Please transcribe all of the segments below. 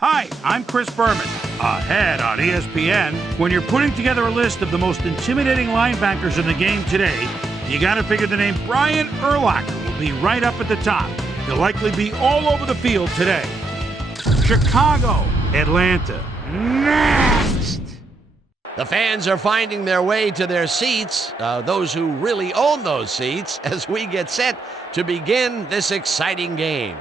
Hi, I'm Chris Berman. Ahead on ESPN, when you're putting together a list of the most intimidating linebackers in the game today, you gotta figure the name Brian Urlacher will be right up at the top. He'll likely be all over the field today. Chicago, Atlanta, next! The fans are finding their way to their seats, those who really own those seats, as we get set to begin this exciting game.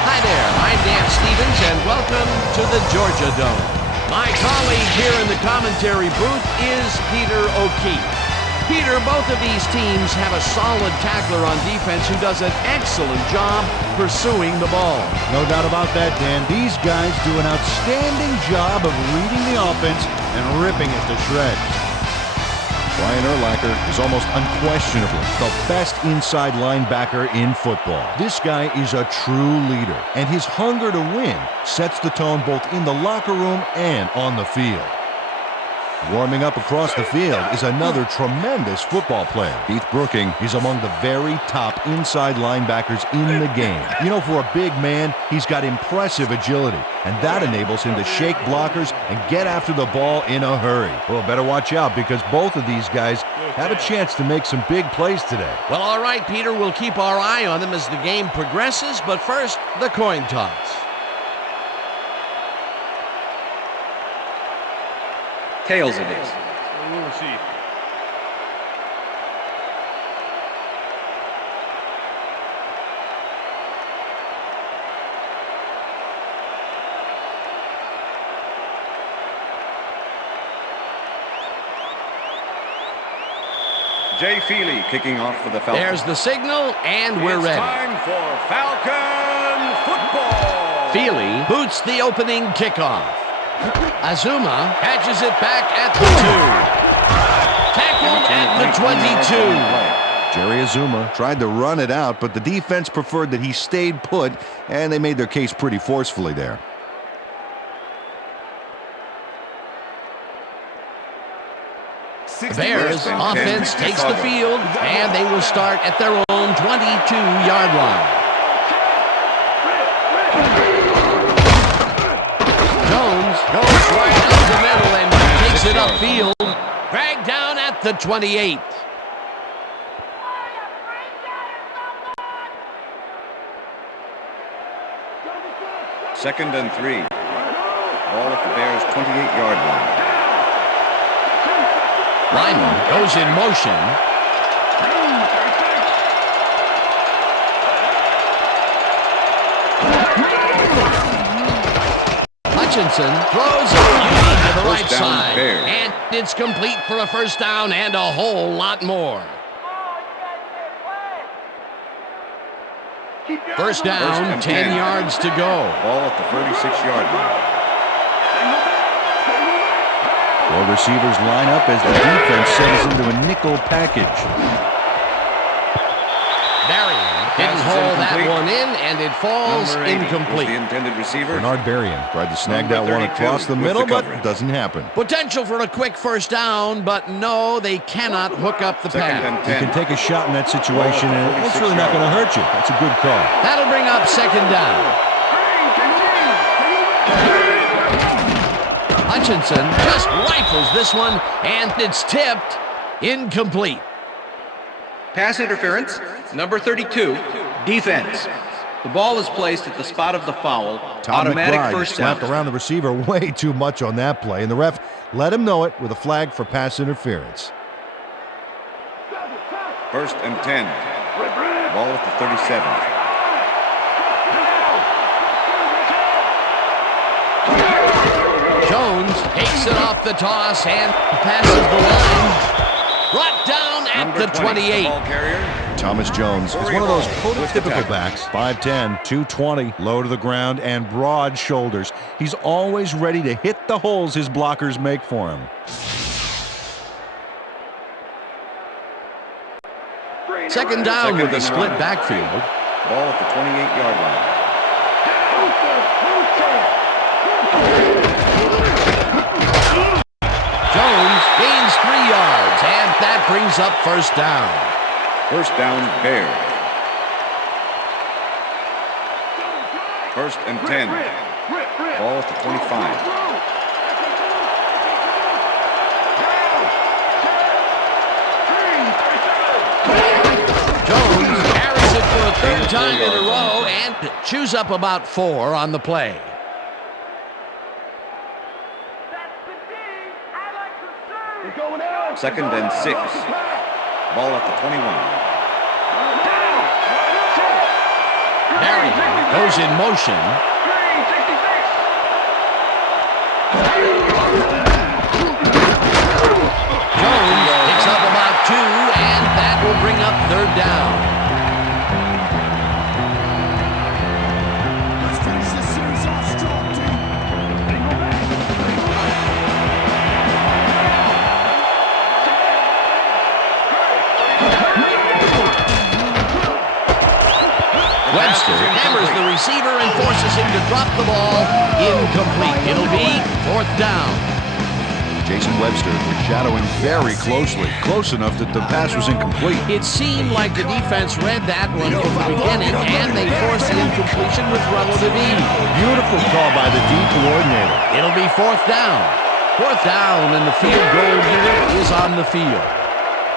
Hi there, I'm Dan Stevens, and welcome to the Georgia Dome. My colleague here in the commentary booth is Peter O'Keefe. Peter, both of these teams have a solid tackler on defense who does an excellent job pursuing the ball. No doubt about that, Dan. These guys do an outstanding job of reading the offense and ripping it to shreds. Brian Urlacher is almost unquestionably the best inside linebacker in football. This guy is a true leader, and his hunger to win sets the tone both in the locker room and on the field. Warming up across the field is another tremendous football player. Heath Brooking is among the very top inside linebackers in the game. You know, for a big man, he's got impressive agility, and that enables him to shake blockers and get after the ball in a hurry. Well, better watch out because both of these guys have a chance to make some big plays today. Well, all right, Peter, we'll keep our eye on them as the game progresses, but first, the coin toss. Tails it is. We'll see. Jay Feely kicking off for the Falcons. There's the signal, and we're ready. It's time for Falcon football. Feely boots the opening kickoff. Azuma catches it back at the 2. Tackled at the 22. Jerry Azuma tried to run it out, but the defense preferred that he stayed put, and they made their case pretty forcefully there. The Bears offense takes the field, and they will start at their own 22-yard line. Jones goes right up the middle and takes it upfield. Dragged down at the 28. Second and 3. Ball at the Bears' 28-yard line. Lyman goes in motion. Hutchinson throws a beauty to the right side. And it's complete for a first down and a whole lot more. First down, 10 yards to go. Ball at the 36-yard line. 4 receivers line up as the defense settles into a nickel package. Berrien didn't hold that one in, and it falls incomplete. The intended receiver. Bernard Berrien tried to snag that one across the middle, but it doesn't happen. Potential for a quick first down, but no, they cannot hook up the pass. You can take a shot in that situation, and it's really not going to hurt you. That's a good call. That'll bring up second down. Hutchinson just rifles this one, and it's tipped incomplete. Pass interference, number 32, defense. The ball is placed at the spot of the foul. Tom Automatic McBride first down. slapped around the receiver way too much on that play, and the ref let him know it with a flag for pass interference. First and 10. Ball at the 37. Jones takes it off the toss and passes the line. Brought down at the 28. Ball carrier. Thomas Jones is one of those prototypical backs. 5'10", 220, low to the ground, and broad shoulders. He's always ready to hit the holes his blockers make for him. Second down with a split backfield. Ball at the 28-yard line. Jones gains 3 yards, and that brings up first down. First down, Bears. First and 10. Ball at the 25. Jones carries it for a third time in a row and chews up about 4 on the play. Second and 6. Ball at the 21. Marion goes in motion. Jones picks up about 2, and that will bring up third down. Let's finish this series off strong, team. Webster hammers the receiver and forces him to drop the ball. Incomplete. It'll be fourth down. Jason Webster was shadowing very closely, close enough that the pass was incomplete. It seemed like the defense read that one from the beginning, and they forced the incompletion with relative ease. Beautiful call by the D coordinator. It'll be fourth down. Fourth down, and the field goal unit is on the field.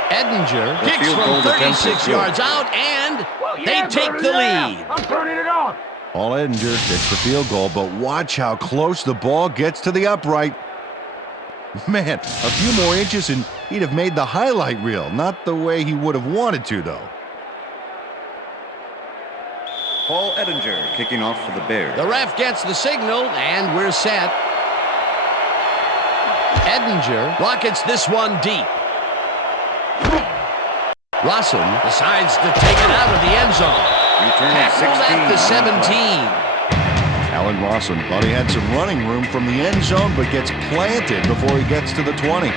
Edinger kicks from 36 yards out, and they take the lead. I'm turning it on. Paul Edinger gets the field goal, but watch how close the ball gets to the upright. Man, a few more inches and he'd have made the highlight reel. Not the way he would have wanted to, though. Paul Edinger kicking off for the Bears. The ref gets the signal, and we're set. Edinger rockets this one deep. Russell decides to take it out of the end zone. Return at Tackled 16. at the 17. Allen Rawson thought he had some running room from the end zone, but gets planted before he gets to the 20.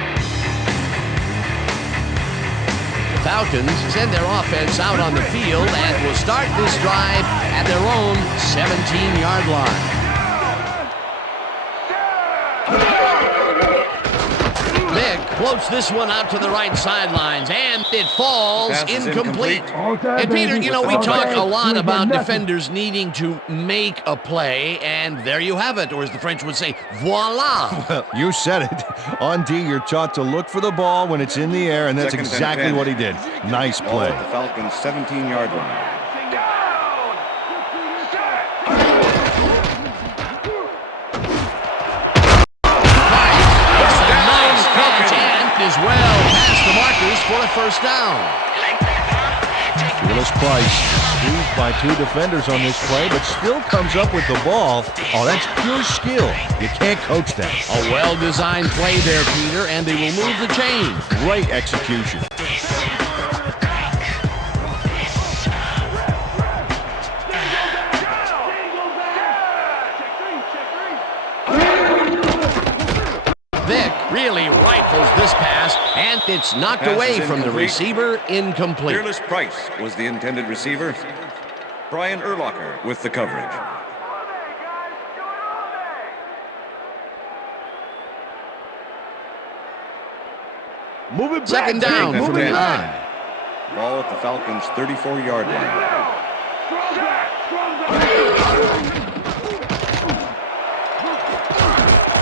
The Falcons send their offense out on the field and will start this drive at their own 17-yard line. Vick floats this one out to the right sidelines, and it falls Pass is incomplete. incomplete. And Peter, you know, we With the talk a flag. lot about defenders needing to make a play, and there you have it, or as the French would say, voila. Well, you said it. On D, you're taught to look for the ball when it's in the air, and that's Second and exactly 10. what he did. Nice Ball play. at the Falcons' 17-yard line. Is well past the markers for a first down. Willis Price squeezed by 2 defenders on this play, but still comes up with the ball. Oh, that's pure skill. You can't coach that. A well-designed play there, Peter, and they will move the chain. Great execution. Vick really rifles this pass, and it's knocked Pass away is from the incomplete. receiver, incomplete. Fearless Price was the intended receiver. Brian Urlacher with the coverage. Move it back. Second down Second from and the 10. line. Ball at the Falcons' 34-yard line.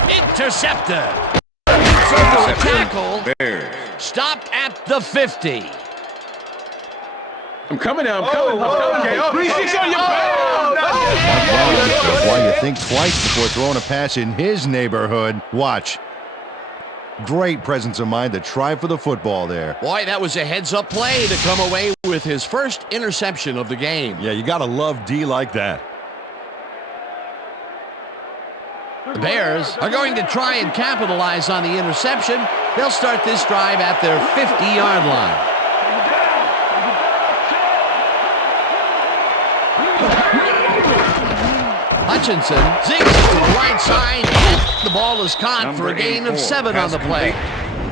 Intercepted. Over a tackle. Bears. Stopped at the 50. I'm coming now. I'm coming. Okay. 3-6 on your That's why you think twice before throwing a pass in his neighborhood. Watch. Great presence of mind to try for the football there. Boy, that was a heads-up play to come away with his first interception of the game. Yeah, you gotta love D like that. The Bears are going to try and capitalize on the interception. They'll start this drive at their 50-yard line. Hutchinson zigs it to the right side, and the ball is caught for a gain of 7 on the play.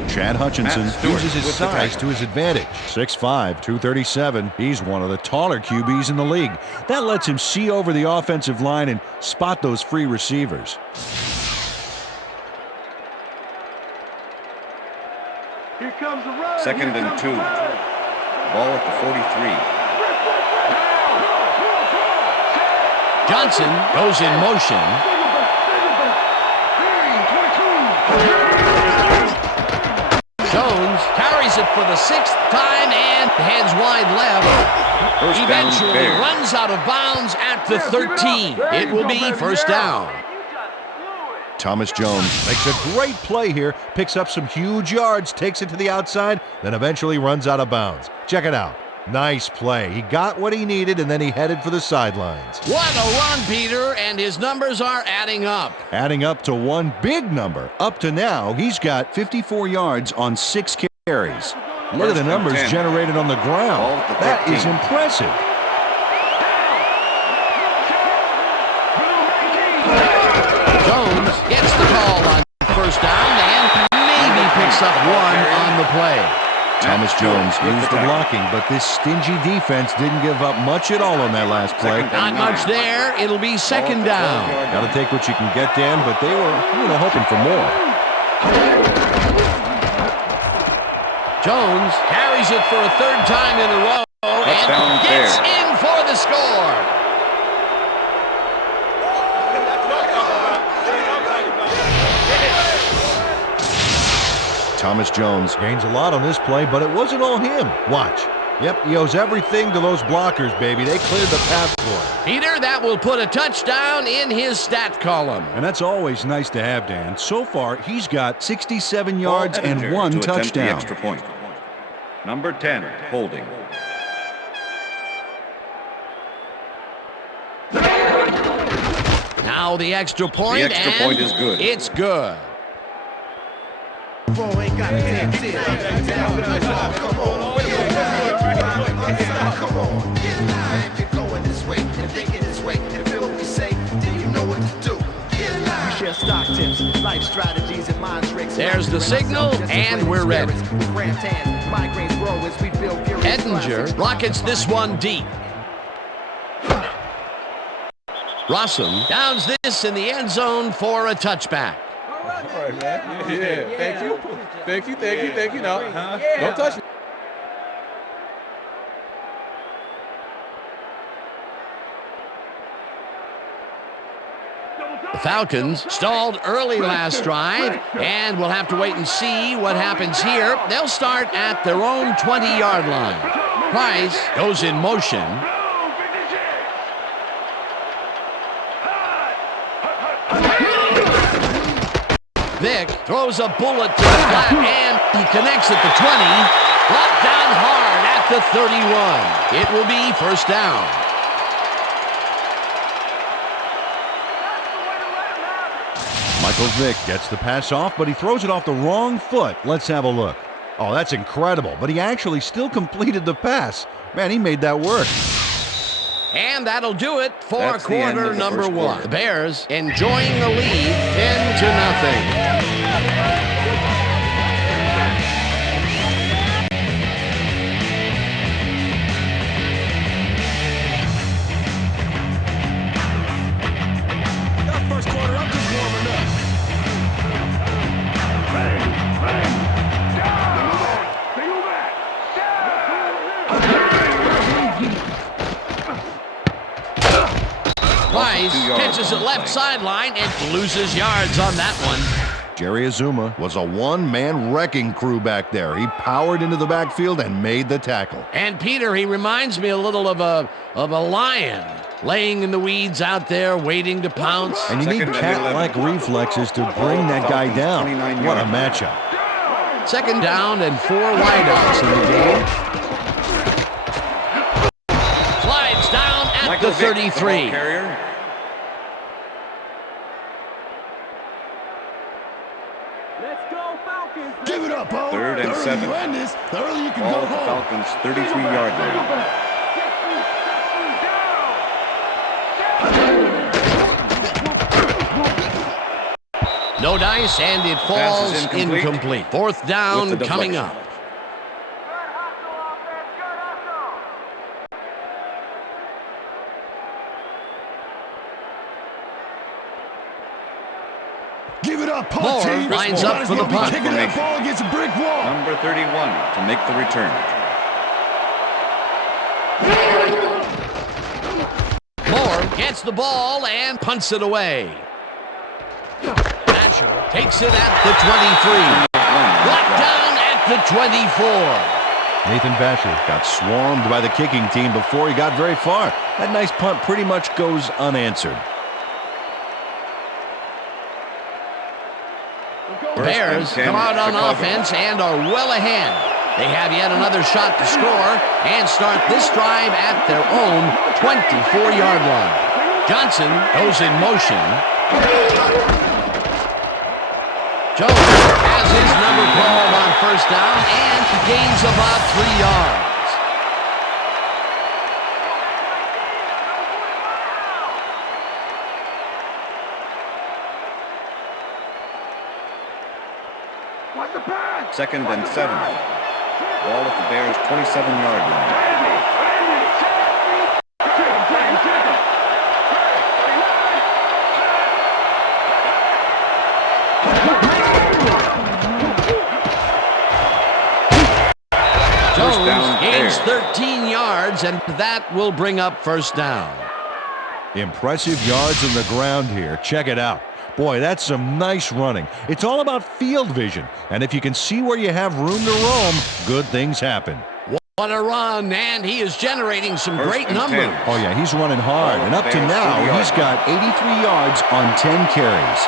Chad Hutchinson Matt Stewart uses his with the size tackle. to his advantage. 6'5", 237. He's one of the taller QBs in the league. That lets him see over the offensive line and spot those free receivers. Here comes the run. Second and 2. Ball at the 43. Johnson goes in motion. Jones carries it for the 6th time and heads wide left. First down, Eventually Bears. runs out of bounds at the 13. It will be first down. Thomas Jones makes a great play here, picks up some huge yards, takes it to the outside, then eventually runs out of bounds. Check it out. Nice play. He got what he needed, and then he headed for the sidelines. What a run, Peter, and his numbers are adding up. Adding up to one big number. Up to now, he's got 54 yards on 6 carries. Look at the numbers generated on the ground. That is impressive. Jones gets the call on first down and maybe picks up one on the play. Thomas Jones used the blocking, but this stingy defense didn't give up much at all on that last play. Not much there. It'll be second down. Got to take what you can get, Dan, but they were, hoping for more. Jones carries it for a 3rd time in a row and gets in for the score. Thomas Jones gains a lot on this play, but it wasn't all him. Watch. Yep, he owes everything to those blockers, baby. They cleared the path for him. Peter, that will put a touchdown in his stat column. And that's always nice to have, Dan. So far, he's got 67 yards and 1 touchdown. The extra point. Number 10, holding. Now the extra point. The extra point is good. It's good. There's the signal, and we're ready. Ettinger rockets this one deep. Rossum downs this in the end zone for a touchback. All right, man. Yeah, thank you. Thank you. No, don't touch me. The Falcons stalled early last drive, and we'll have to wait and see what happens here. They'll start at their own 20-yard line. Price goes in motion. Vick throws a bullet to the flat, and he connects at the 20. Brought down hard at the 31. It will be first down. Michael Vick gets the pass off, but he throws it off the wrong foot. Let's have a look. Oh, that's incredible, but he actually still completed the pass. Man, he made that work. And that'll do it for That's the end quarter of the number first 1. quarter. The Bears enjoying the lead 10-0. Price pitches it left sideline and loses yards on that one. Jerry Azuma was a one-man wrecking crew back there. He powered into the backfield and made the tackle. And Peter, he reminds me a little of a lion laying in the weeds out there waiting to pounce. And you need Second and cat-like 11. reflexes to bring that guy down. 29 What a yards. matchup. Second down and 4 wideouts in the game. Slides down at Michael the Vick, 33. ball carrier. Let's go, Falcons. Give it up, Bo. 3rd and 7. You win this, the earlier you can Ball go at the home. Falcons' 33-yard line. No dice, and it Pass falls is incomplete. incomplete. Fourth down With the coming deflection. up. Give it up, punt Moore team. lines Might up as for the well be punt. kicking that ball against a brick wall. Number 31 to make the return. Moore gets gets the ball and punts it away. Asher takes it at the 23. Brought down at the 24. Nathan Vasher got swarmed by the kicking team before he got very far. That nice punt pretty much goes unanswered. Bears come out on offense and are well ahead. They have yet another shot to score and start this drive at their own 24-yard line. Johnson goes in motion. Jones has his number called on first down and gains about 3 yards. Second and 7. Ball at the Bears' 27-yard line. Jones gains 13 yards, and that will bring up first down. Impressive yards on the ground here. Check it out. Boy, that's some nice running. It's all about field vision. And if you can see where you have room to roam, good things happen. What a run, and he is generating some great numbers. Oh, yeah, he's running hard. And up to now, he's got 83 yards on 10 carries.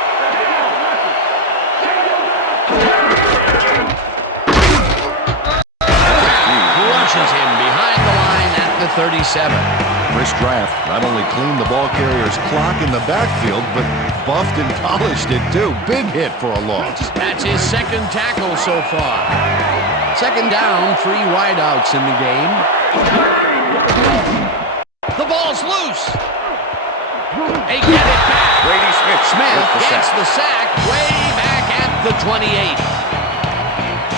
Crushes him behind the line at the 37. Chris Draft not only cleaned the ball carrier's clock in the backfield, but buffed and polished it too. Big hit for a loss. That's his second tackle so far. Second down, 3 wideouts in the game. The ball's loose. They get it back. Brady Smith gets the sack way back at the 28.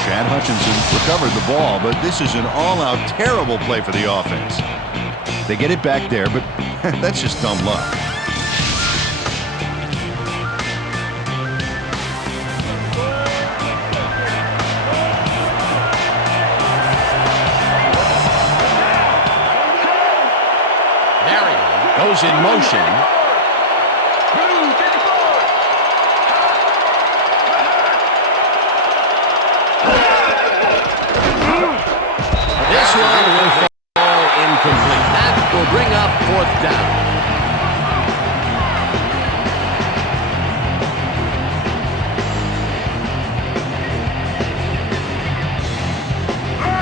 Chad Hutchinson recovered the ball, but this is an all-out terrible play for the offense. They get it back there, but that's just dumb luck. Marion goes in motion. This one will fall incomplete. That will bring up fourth down.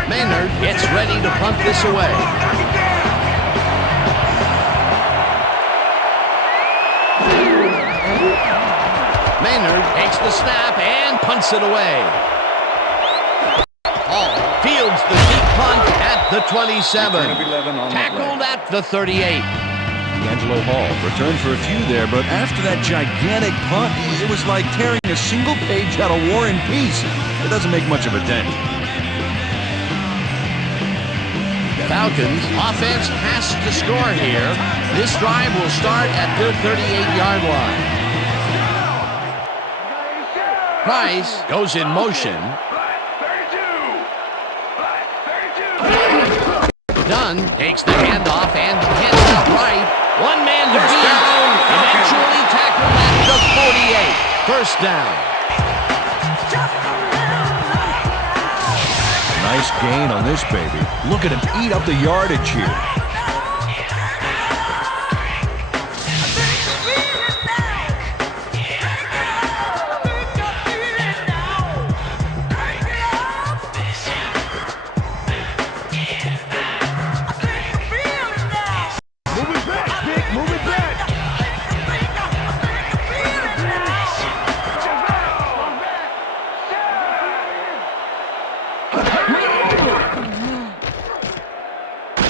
Maynard gets ready to punt this away. Maynard takes the snap and punts it away. Hall fields the deep punt at the 27. Tackled at the 38. D'Angelo Hall returned for a few there, but after that gigantic punt, it was like tearing a single page out of War and Peace. It doesn't make much of a dent. Falcons offense has to score here. This drive will start at their 38-yard line. Price goes in motion. Dunn takes the handoff and heads out right. One man to beat. Eventually tackled at the 48. First down. Nice gain on this baby. Look at him eat up the yardage here.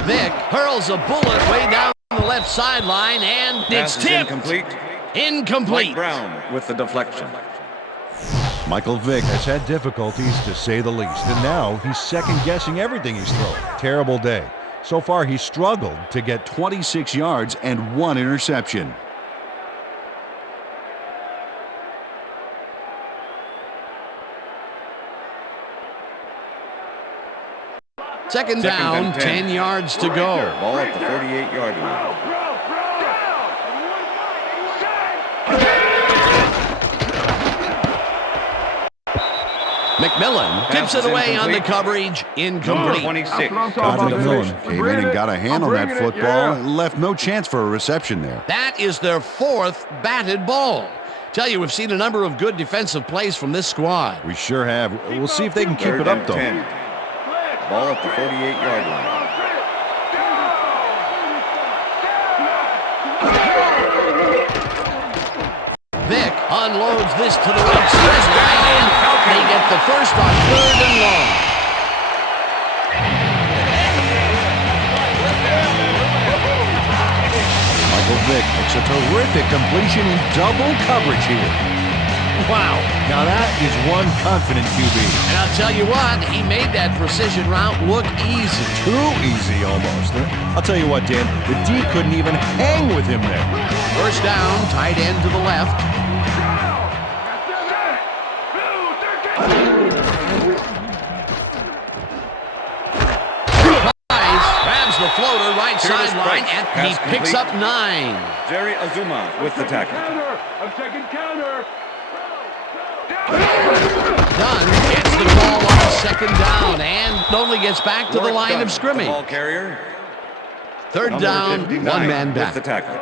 Vick hurls a bullet way down the left sideline, and it's tipped. Incomplete. Mike Brown with the deflection. Michael Vick has had difficulties, to say the least, and now he's second-guessing everything he's thrown. Terrible day. So far, he's struggled to get 26 yards and 1 interception. Second down, 10 yards to go. Ball at the 48-yard line. McMillan tips it away on the coverage. Incomplete. 26. Todd McMillan came in and got a hand on that football. Left no chance for a reception there. That is their 4th batted ball. Tell you, we've seen a number of good defensive plays from this squad. We sure have. We'll see if they can keep Third it up, and though. 10. Ball at the 48-yard line. Vick unloads this to the right side, and they get the first on 3rd and long. Michael Vick makes a terrific completion in double coverage here. Wow. Now that is one confident QB. And I'll tell you what, he made that precision route look easy. Too easy almost. I'll tell you what, Dan, the D couldn't even hang with him there. First down, tight end to the left. Grabs the floater right sideline, and he picks up 9. Jerry Azuma with the tackle. I'm taking counter. Dunn gets the ball on 2nd down and only gets back to the line of scrimmage. Ball carrier. 3rd down, 1 man with back. the tackle.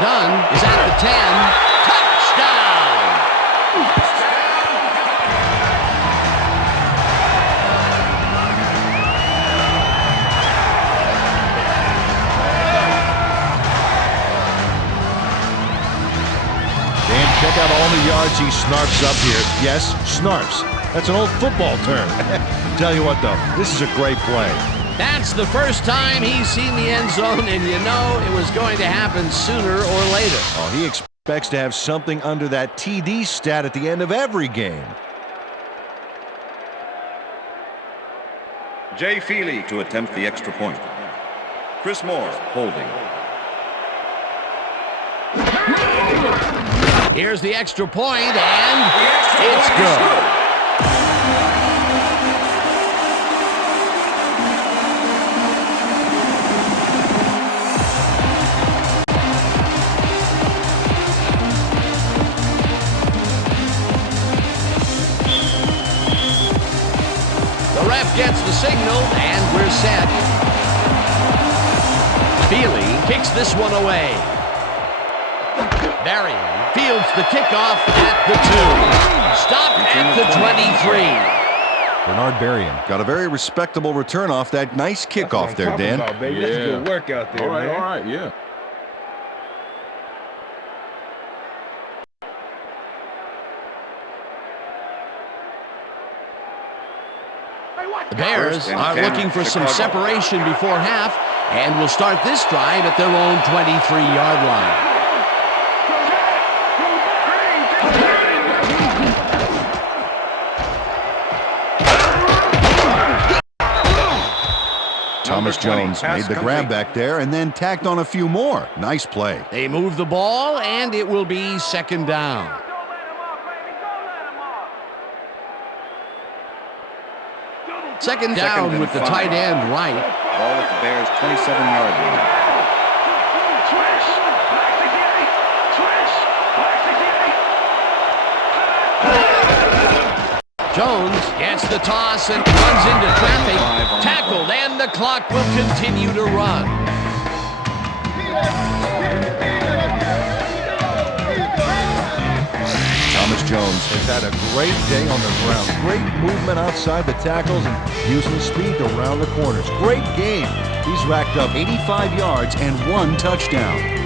Dunn is at the 10. Touchdown! Check out all the yards he snarfs up here. Yes, snarfs. That's an old football term. Tell you what, though, this is a great play. That's the first time he's seen the end zone, and you know it was going to happen sooner or later. Oh, he expects to have something under that TD stat at the end of every game. Jay Feely to attempt the extra point. Chris Moore holding. Here's the extra point, and it's good. The ref gets the signal, and we're set. Feely kicks this one away. Berry fields the kickoff at the 2. Stopped at the 23. Bernard Berrien got a very respectable return off that nice kickoff there, Dan. Yeah. That's good work out there, man. All right, yeah. The Bears are looking for some separation before half and will start this drive at their own 23-yard line. Thomas Jones made the grab back there and then tacked on a few more. Nice play. They move the ball, and it will be 2nd down. Second down with the tight end right. Ball at the Bears' 27-yard line. Jones gets the toss and runs into traffic. Tackled, and the clock will continue to run. Thomas Jones has had a great day on the ground. Great movement outside the tackles and using speed to round the corners. Great game. He's racked up 85 yards and 1 touchdown.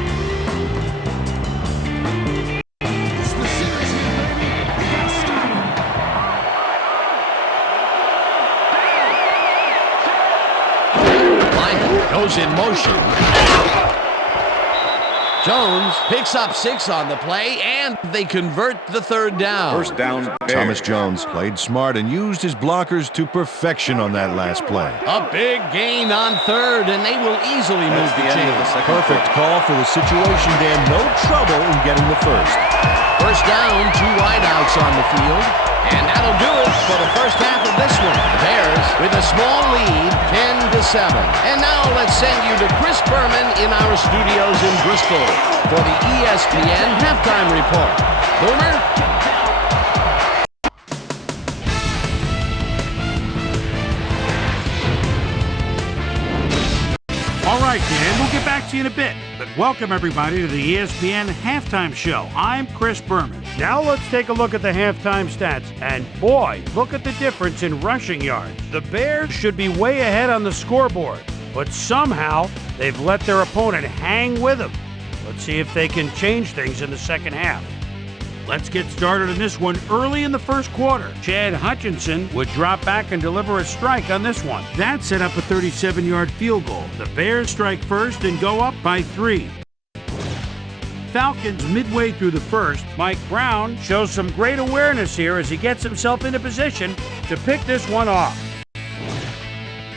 Goes in motion. Jones picks up 6 on the play, and they convert the 3rd down. First down, Bears. Thomas Jones played smart and used his blockers to perfection on that last play. A big gain on 3rd, and they will easily move the chains. Perfect call for the situation, Dan. No trouble in getting the first. First down, 2 wideouts on the field, And that'll do it for the first half of this one. The Bears with a small lead, 10-7. And now let's send you to Chris Berman in our studios in Bristol for the ESPN Halftime Report. Boomer? All right, Dan, we'll get back to you in a bit. But welcome, everybody, to the ESPN Halftime Show. I'm Chris Berman. Now let's take a look at the halftime stats. And boy, look at the difference in rushing yards. The Bears should be way ahead on the scoreboard, but somehow they've let their opponent hang with them. Let's see if they can change things in the second half. Let's get started in this one early in the first quarter. Chad Hutchinson would drop back and deliver a strike on this one. That set up a 37-yard field goal. The Bears strike first and go up by 3. Falcons midway through the first. Mike Brown shows some great awareness here as he gets himself into position to pick this one off.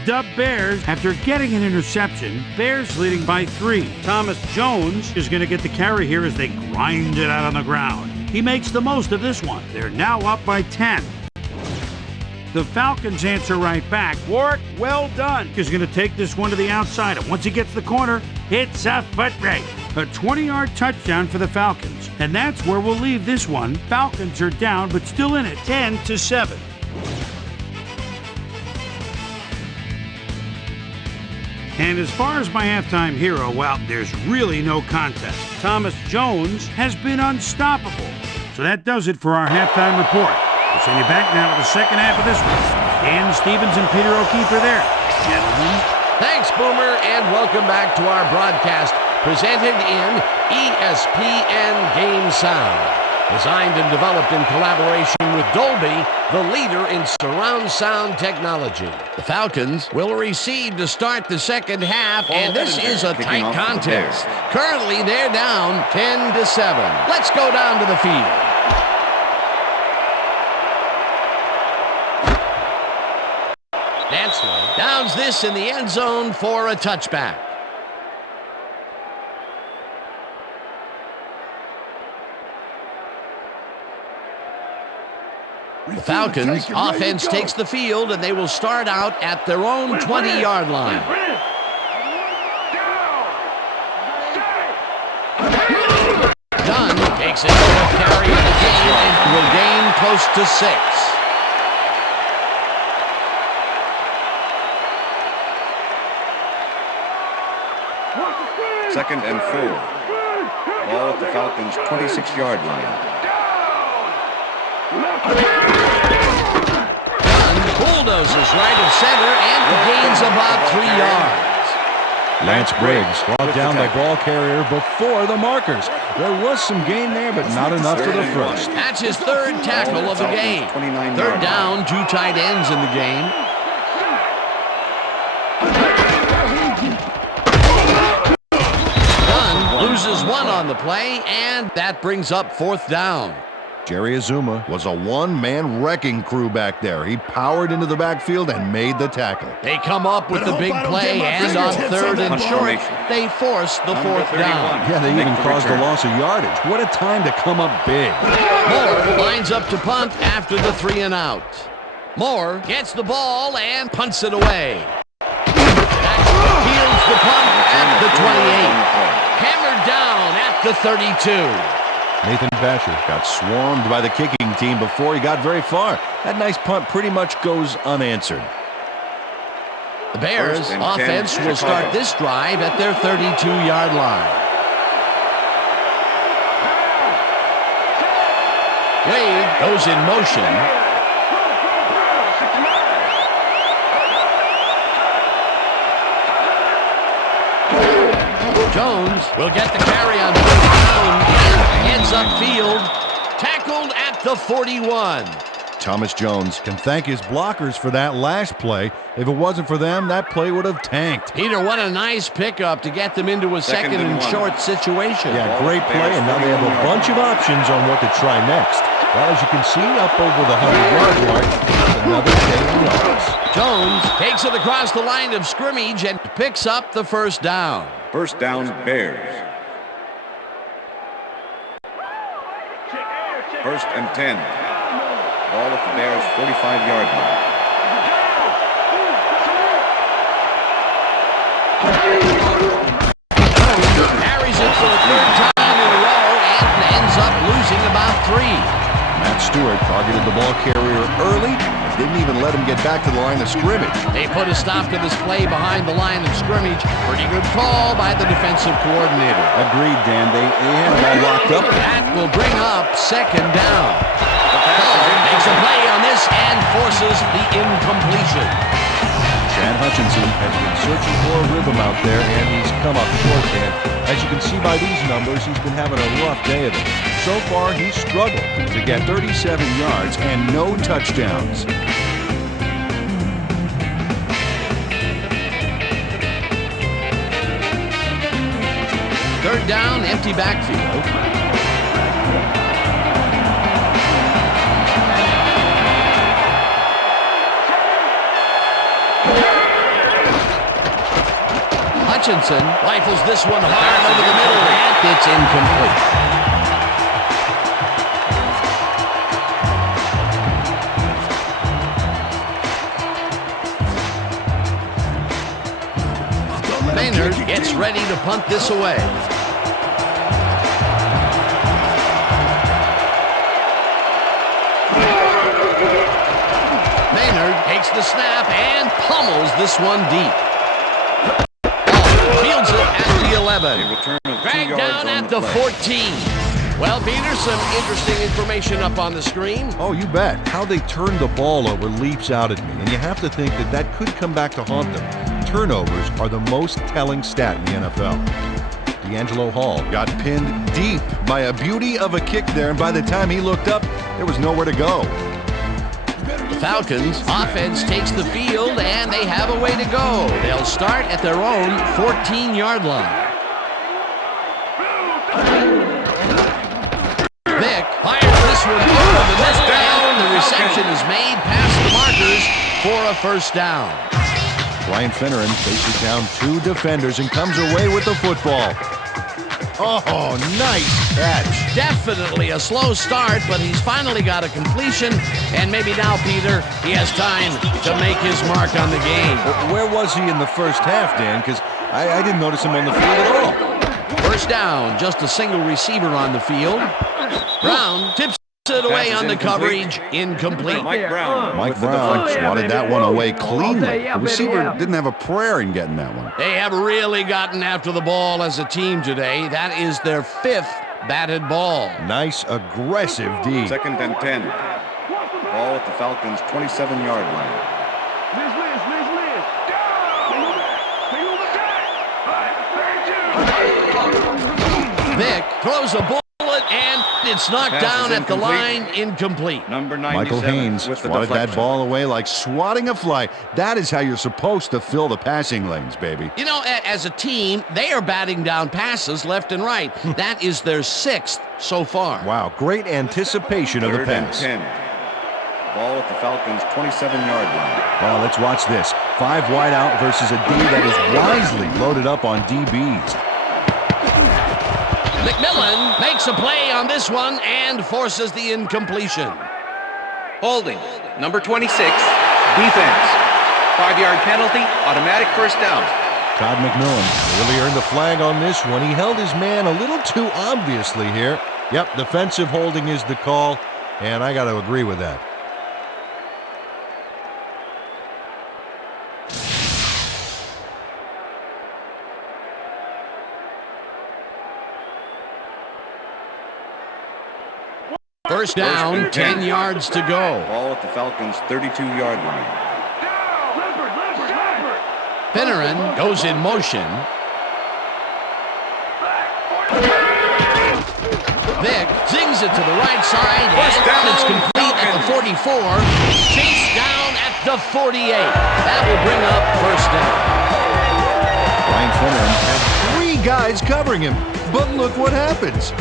The Bears, after getting an interception, Bears leading by 3. Thomas Jones is going to get the carry here as they grind it out on the ground. He makes the most of this one. They're now up by 10. The Falcons answer right back. Warwick, well done. He's going to take this one to the outside. And once he gets the corner, hits a foot race. A 20-yard touchdown for the Falcons. And that's where we'll leave this one. Falcons are down, but still in it, 10-7. And as far as my halftime hero, well, there's really no contest. Thomas Jones has been unstoppable. So that does it for our halftime report. We'll send you back now to the second half of this one. Dan Stevens and Peter O'Keefe are there. Gentlemen. Thanks, Boomer, and welcome back to our broadcast presented in ESPN Game Sound. Designed and developed in collaboration with Dolby, the leader in surround sound technology. The Falcons will recede to start the second half, and this is a tight contest. Currently, they're down 10-7. Let's go down to the field. Dantzler downs this in the end zone for a touchback. The Falcons offense takes the field, and they will start out at their own 20-yard line. Dunn takes it for a carry in the game and will gain close to 6. Second and 4. Ball at the Falcons' 26-yard line. Dunn bulldozes right of center and gains about 3 yards. Lance Briggs brought down the ball carrier before the markers. There was some gain there, but not enough for the first. That's his third tackle of the game. Third down, 2 tight ends in the game. Dunn loses 1 on the play, and that brings up 4th down. Jerry Azuma was a one-man wrecking crew back there. He powered into the backfield and made the tackle. They come up with the big play, and on 3rd and short, they force the 4th down. Yeah, they even caused a loss of yardage. What a time to come up big. Moore lines up to punt after the 3 and out. Moore gets the ball and punts it away. That fields the punt at the 28. Hammered down at the 32. Nathan Basher got swarmed by the kicking team before he got very far. That nice punt pretty much goes unanswered. The Bears offense will start this drive at their 32-yard line. Wade goes in motion. Jones will get the carry on 4th down and heads upfield, tackled at the 41. Thomas Jones can thank his blockers for that last play. If it wasn't for them, that play would have tanked. Peter, what a nice pickup to get them into a second and short situation. Yeah, great play, and now they have a bunch of options on what to try next. Well, as you can see, up over the 100-yard mark, another gain of yards. Jones takes it across the line of scrimmage and picks up the 1st down. First down, Bears. 1st and 10. Ball at the Bears' 45-yard line. Carries it for the third time in a row and ends up losing about 3. Matt Stewart targeted the ball carrier early and didn't even let him get back to the line of scrimmage. They put a stop to this play behind the line of scrimmage. Pretty good call by the defensive coordinator. Agreed, Dan. They had it all locked up. That will bring up second down. Makes a play on this and forces the incompletion. Chad Hutchinson has been searching for a rhythm out there, and he's come up short, Dan. As you can see by these numbers, he's been having a rough day of it. So far, he's struggled to get 37 yards and no touchdowns. Third down, empty backfield. Hutchinson rifles this one hard over the middle, and it's incomplete. Maynard gets ready to punt this away. Maynard takes the snap and pummels this one deep. Fields it at the 11. Dragged down at the 14. Well, Peter, some interesting information up on the screen. Oh, you bet. How they turned the ball over leaps out at me, and you have to think that that could come back to haunt them. Turnovers are the most telling stat in the NFL. D'Angelo Hall got pinned deep by a beauty of a kick there, and by the time he looked up, there was nowhere to go. The Falcons offense takes the field, and they have a way to go. They'll start at their own 14-yard line. Vick fires this one over the middle down. The reception is made past the markers for a first down. Brian Finneran faces down 2 defenders and comes away with the football. Oh, nice catch. Definitely a slow start, but he's finally got a completion, and maybe now, Peter, he has time to make his mark on the game. Where was he in the first half, Dan? Because I didn't notice him on the field at all. First down, just a single receiver on the field. Brown tips it away on the coverage, incomplete. Mike Brown swatted that one away cleanly. The receiver didn't have a prayer in getting that one. They have really gotten after the ball as a team today. That is their 5th batted ball. Nice, aggressive D. 2nd and 10. Ball at the Falcons' 27-yard line. Vick throws a bullet, and it's knocked down at the line, incomplete. Number 97, Michael Haynes swatted that ball away like swatting a fly. That is how you're supposed to fill the passing lanes, baby. You know, as a team, they are batting down passes left and right. That is their 6th so far. Wow, great anticipation of the 3rd pass. and 10. Ball at the Falcons' 27-yard line. Well, let's watch this. 5 wide out versus a D that is wisely loaded up on DBs. McMillan makes a play on this one and forces the incompletion. Holding, number 26, defense. 5-yard penalty, automatic first down. Todd McMillan really earned the flag on this one. He held his man a little too obviously here. Yep, defensive holding is the call, and I got to agree with that. First down, 10 yards to go. Ball at the Falcons' 32-yard line. Finneran goes in motion. Vick zings it to the right side, and it's complete at the 44. Chased down at the 48. That will bring up first down. Brian Finneran had 3 guys covering him, but look what happens.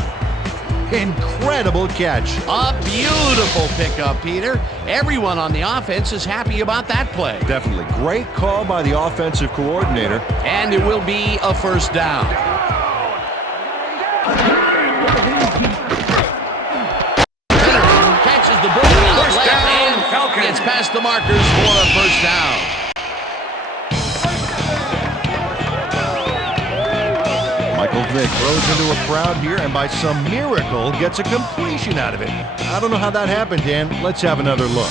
Incredible catch. A beautiful pickup, Peter. Everyone on the offense is happy about that play. Definitely. Great call by the offensive coordinator. And it will be a first down. Finneran catches the ball out left, gets past the markers for a first down. Michael Vick throws into a crowd here and by some miracle gets a completion out of it. I don't know how that happened, Dan. Let's have another look.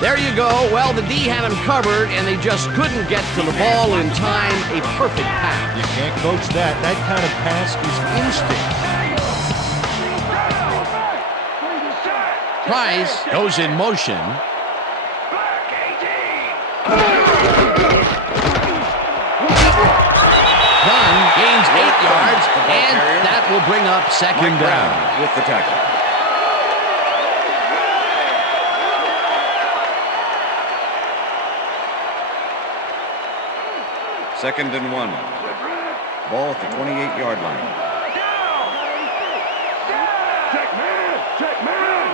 There you go. Well, the D had him covered, and they just couldn't get to the ball in time. A perfect pass. You can't coach that. That kind of pass is instinct. Price goes in motion. Dunn gains 8 yards, and that will bring up second down. With the tackle. Second and 1. Ball at the 28-yard line. Check man! Check man!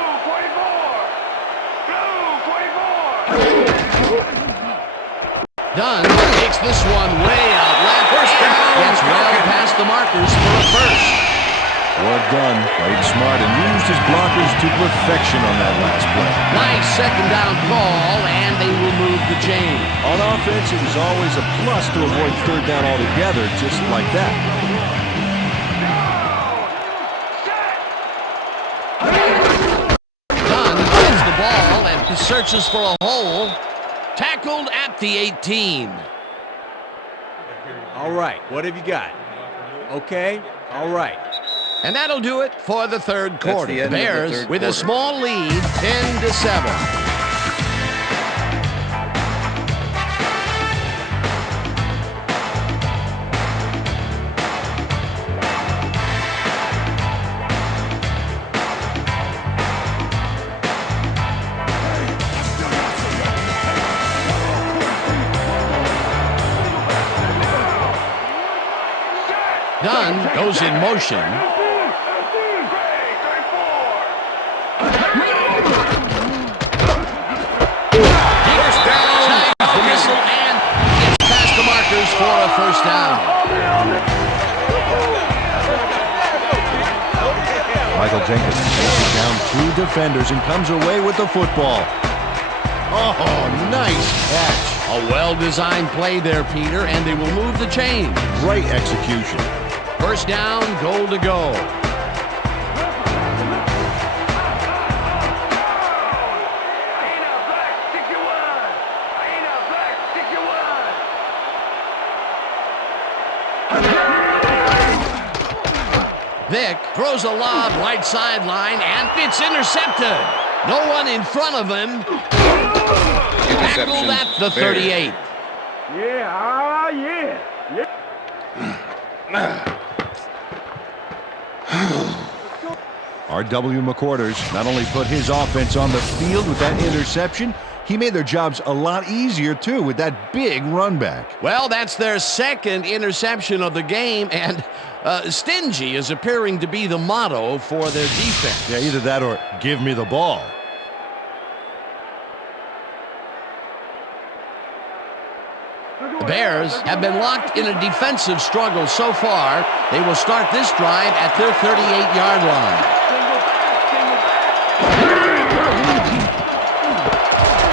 Blue 24! Dunn takes this one way out left. First down. Gets well past the markers for a first. Well done. Played smart and used his blockers to perfection on that last play. Nice second down call, and they will move the chain. On offense, it was always a plus to avoid third down altogether, just like that. Dunn gets the ball and searches for a hole. Tackled at the 18. All right, what have you got? Okay, all right. And that'll do it for the third quarter. the end of the Bears third with a quarter. small lead, 10-7. Dunn goes in motion. Digger's down. The missile and gets past the markers for a first down. Michael Jenkins chases down 2 defenders and comes away with the football. Oh, nice catch. A well-designed play there, Peter, and they will move the chain. Great execution. First down, goal to go. Vick throws a lob right sideline, and it's intercepted. No one in front of him. Tackled at the 38. Yeah, yeah. R.W. McQuarters not only put his offense on the field with that interception, he made their jobs a lot easier, too, with that big run back. Well, that's their second interception of the game, and stingy is appearing to be the motto for their defense. Yeah, either that or give me the ball. The Bears have been locked in a defensive struggle so far. They will start this drive at their 38-yard line.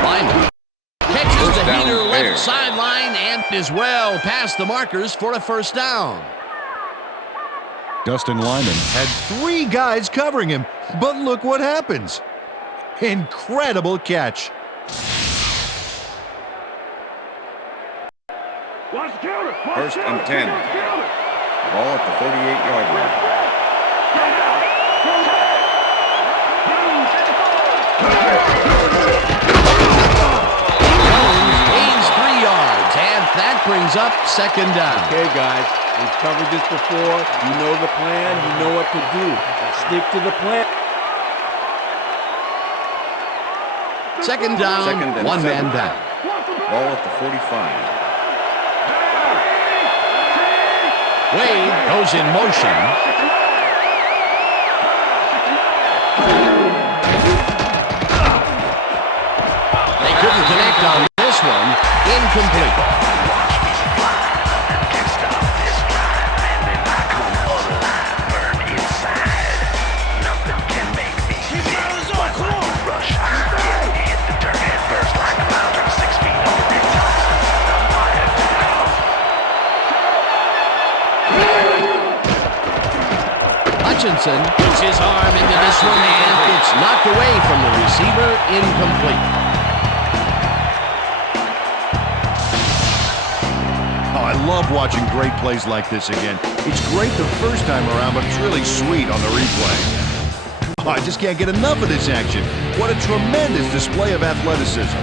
Lyman catches the heater left sideline and is well past the markers for a first down. Dustin Lyman had 3 guys covering him, but look what happens. Incredible catch. First and 10. Ball at the 38-yard line. Gains 3 yards, and that brings up second down. Okay, guys, we've covered this before. You know the plan. You know what to do. Stick to the plan. Second down, Second and 1 man 7. down. Ball at the 45. Wade goes in motion. They couldn't connect on this one. Incomplete. Hutchinson puts his arm into this one, and it's knocked away from the receiver, incomplete. Oh, I love watching great plays like this again. It's great the first time around, but it's really sweet on the replay. Oh, I just can't get enough of this action. What a tremendous display of athleticism.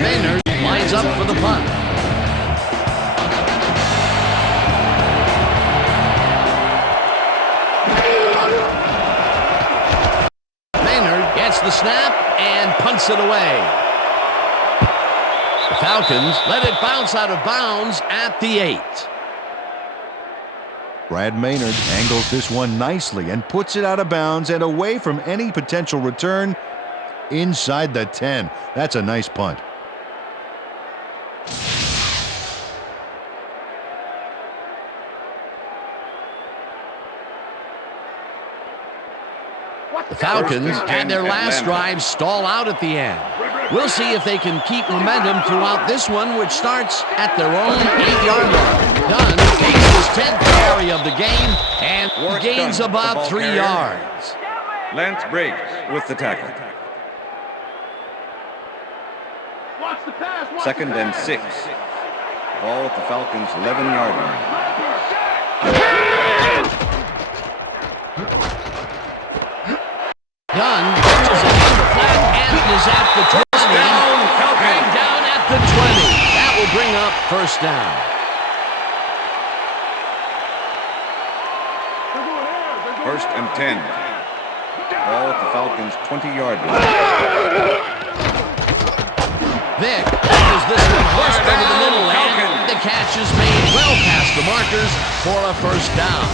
Maynard lines up for the punt. Maynard gets the snap and punts it away. The Falcons let it bounce out of bounds at the 8. Brad Maynard angles this one nicely and puts it out of bounds and away from any potential return inside the 10. That's a nice punt. The Falcons had their last drive stall out at the end. We'll see if they can keep momentum throughout this one, which starts at their own 8-yard line. Dunn takes his 10th carry of the game and gains about 3 yards. Lance Briggs with the tackle. Second and 6. Ball at the Falcons' 11-yard line. Dunn catches it in the flat and is at the 20. And down at the 20. That will bring up first down. First and 10. Ball at the Falcons' 20-yard line. Vick catches this one hard over the middle, and the catch is made well past the markers for a first down.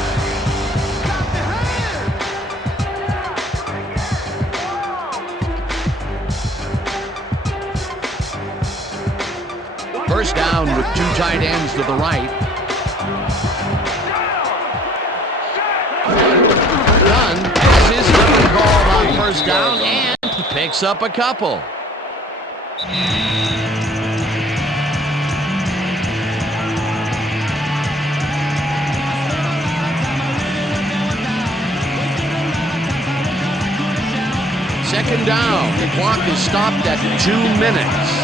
First down with 2 tight ends to the right. Dunn has his number called on first down and picks up a couple. Second down. The clock is stopped at 2 minutes.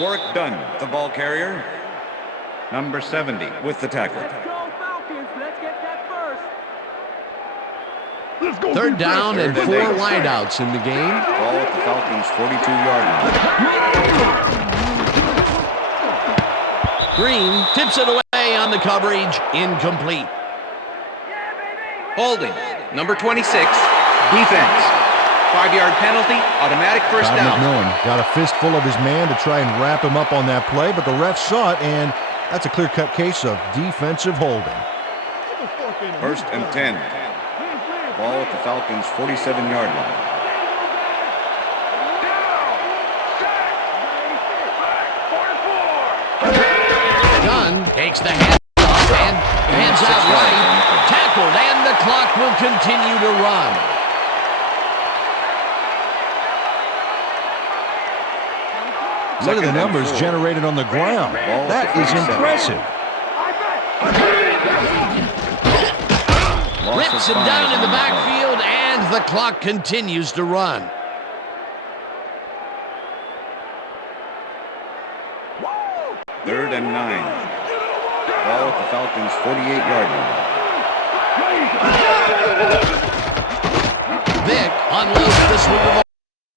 Work done. The ball carrier, number 70, with the tackle. Third down and 4 wideouts in the game. Ball at the Falcons' 42-yard line. Green tips it away on the coverage, incomplete. Holding, number 26, defense. 5-yard penalty, automatic first down. McMillan got a fistful of his man to try and wrap him up on that play, but the ref saw it, and that's a clear-cut case of defensive holding. First and 10. Ball at the Falcons' 47-yard line. Dunn takes the hand off and hands out right. Tackled, and the clock will continue to run. Look at the numbers generated on the ground. That is impressive. Rips him down in the backfield, and the clock continues to run. Third and 9. Ball at the Falcons' 48-yard line. Vick unloads the sweep of the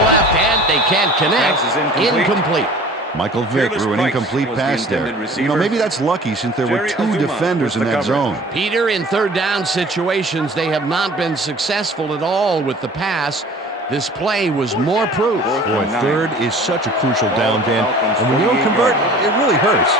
left, and they can't connect. Pass is incomplete. Michael Vick threw an incomplete pass there. You know, maybe that's lucky since there were 2 defenders in that zone. Peter, in third down situations, they have not been successful at all with the pass. This play was more proof. Boy, third is such a crucial down, Dan. And when you don't convert, it really hurts.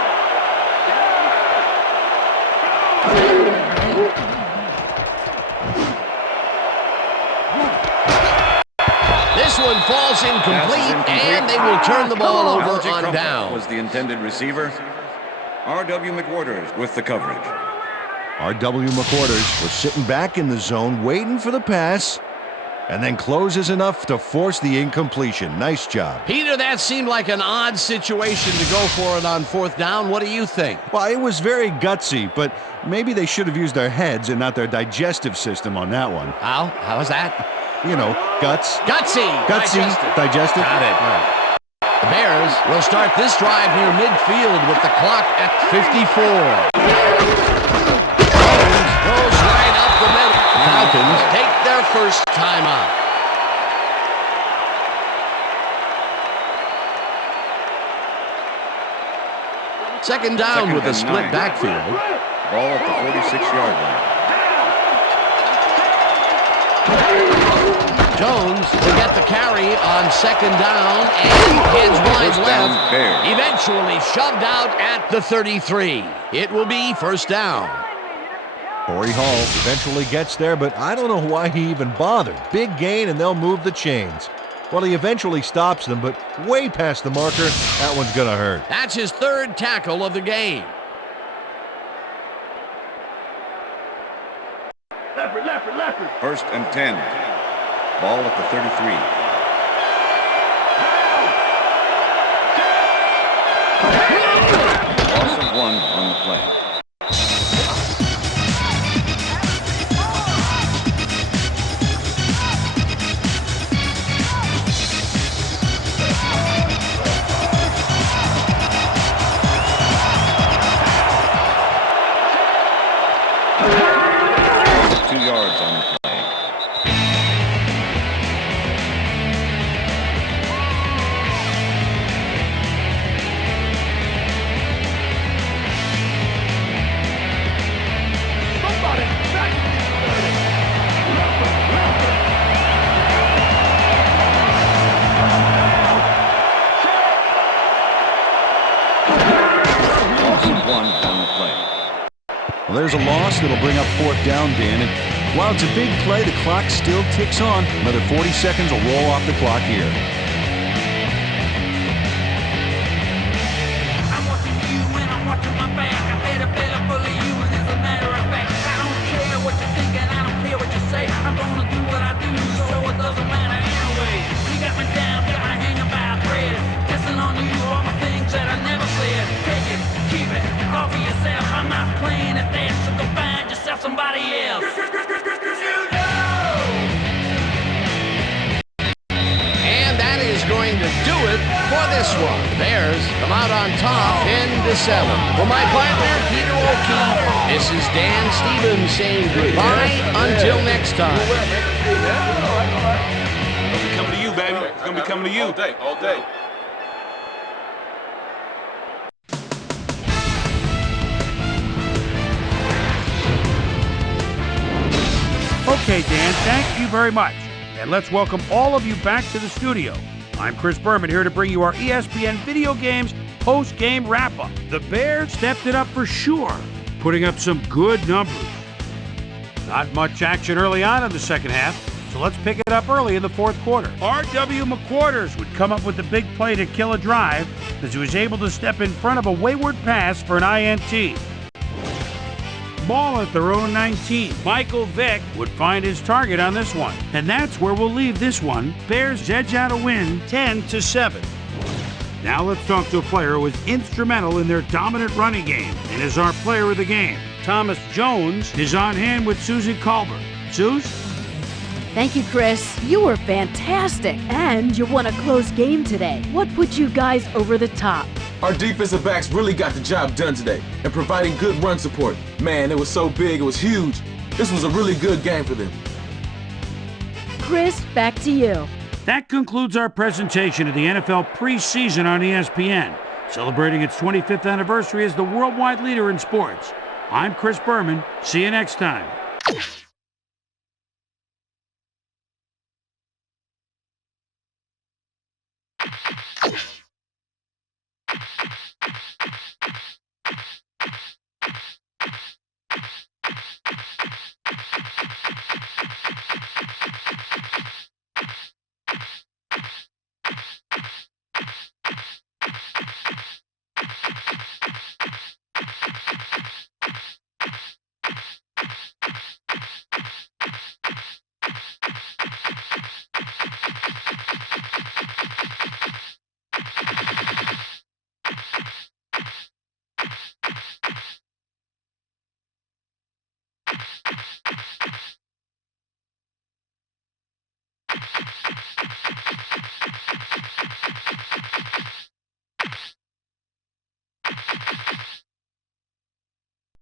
This one falls incomplete, and they will turn the ball over on down. Was the intended receiver. R.W. McWhorters with the coverage. R.W. McWhorters was sitting back in the zone, waiting for the pass. and then closes enough to force the incompletion. Nice job. Peter, that seemed like an odd situation to go for it on 4th down. What do you think? Well, it was very gutsy, but maybe they should have used their heads and not their digestive system on that one. How? How is that? You know, guts. Gutsy. Digestive. Got it. The Bears will start this drive near midfield with the clock at 54. Jones goes right up the middle. Falcons take their first timeout. Second down with a split backfield. Ball at the 46-yard line. Jones will get the carry on 2nd down and heads wide First down, left. Bears. Eventually shoved out at the 33. It will be 1st down. Corey Hall eventually gets there, but I don't know why he even bothered. Big gain, and they'll move the chains. Well, he eventually stops them, but way past the marker. That one's going to hurt. That's his 3rd tackle of the game. Left. 1st and 10. Ball at the 33. Loss of 1 on the play. Well, there's a loss that'll bring up 4th down, Dan. And while it's a big play, the clock still ticks on. Another 40 seconds will roll off the clock here. I'm watching you and I'm watching my back. I better fully you, and as a matter of fact, I don't care what you think and I don't care what you say. I'm gonna do what I do, so it doesn't matter anyway. You got me down, got me hanging by a thread. Guessing on you all my things that I never said. Take it, keep it, all for yourself. I'm not playing at that, so go find yourself somebody else. And that is going to do it for this one. The Bears come out on top 10-7. For my partner, Peter O'Keefe, this is Dan Stevens saying goodbye until next time. It's gonna be coming to you, baby. It's gonna be coming to you. All day. Okay, Dan, thank you very much. And let's welcome all of you back to the studio. I'm Chris Berman here to bring you our ESPN Video Games post-game wrap-up. The Bears stepped it up for sure, putting up some good numbers. Not much action early on in the second half, so let's pick it up early in the 4th quarter. R.W. McQuarters would come up with the big play to kill a drive as he was able to step in front of a wayward pass for an INT. Ball at their own 19. Michael Vick would find his target on this one. And that's where we'll leave this one. Bears edge out a win 10-7. Now let's talk to a player who was instrumental in their dominant running game and is our player of the game. Thomas Jones is on hand with Susan Colbert. Suze? Thank you, Chris. You were fantastic. And you won a close game today. What put you guys over the top? Our defensive backs really got the job done today and providing good run support. Man, it was so big, it was huge. This was a really good game for them. Chris, back to you. That concludes our presentation of the NFL preseason on ESPN, celebrating its 25th anniversary as the worldwide leader in sports. I'm Chris Berman. See you next time.